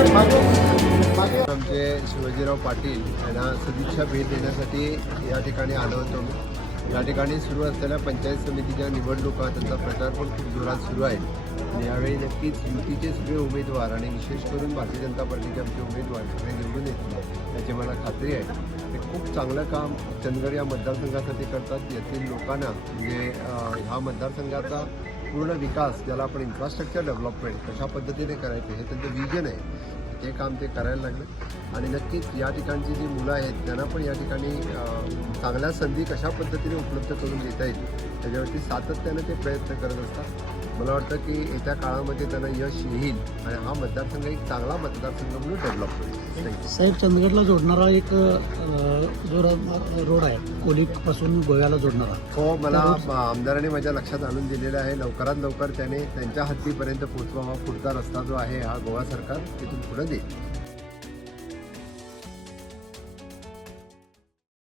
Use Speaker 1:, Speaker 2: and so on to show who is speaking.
Speaker 1: आमचे शिवाजीराव पाटील यांना सदिच्छा भेट देण्यासाठी या ठिकाणी आलो होतो या ठिकाणी सुरू असलेल्या पंचायत समितीच्या निवडणुका त्यांचा प्रचार पण खूप जोरात सुरू आहे आणि यावेळी नक्कीच युतीचे सगळे उमेदवार आणि विशेष करून भारतीय जनता पार्टीचे आमचे उमेदवार सगळे निवडून येतील याची मला खात्री आहे खूप चांगलं काम चंदगड या मतदारसंघासाठी करतात येथील लोकांना म्हणजे ह्या मतदारसंघाचा पूर्ण विकास ज्याला आपण इन्फ्रास्ट्रक्चर डेव्हलपमेंट कशा पद्धतीने करायचं हे त्यांचं विजन आहे ते काम ते करायला लागलं आणि नक्कीच या ठिकाणची जी मुलं आहेत त्यांना पण या ठिकाणी चांगल्या संधी कशा पद्धतीने उपलब्ध करून देता येईल त्याच्यावरती सातत्यानं ते प्रयत्न करत असतात मला वाटतं की येत्या काळामध्ये त्यांना यश येईल आणि हा मतदारसंघ एक चांगला मतदारसंघ म्हणून डेव्हलप होईल
Speaker 2: साहेब चंदगडला जोडणारा एक जो रोड आहे पासून गोव्याला जोडणारा
Speaker 1: हो मला आमदाराने माझ्या लक्षात आणून दिलेलं आहे लवकरात लवकर त्याने त्यांच्या हद्दीपर्यंत पोहोचवा हा पुढचा रस्ता जो आहे हा गोवा सरकार तिथून पुढे देईल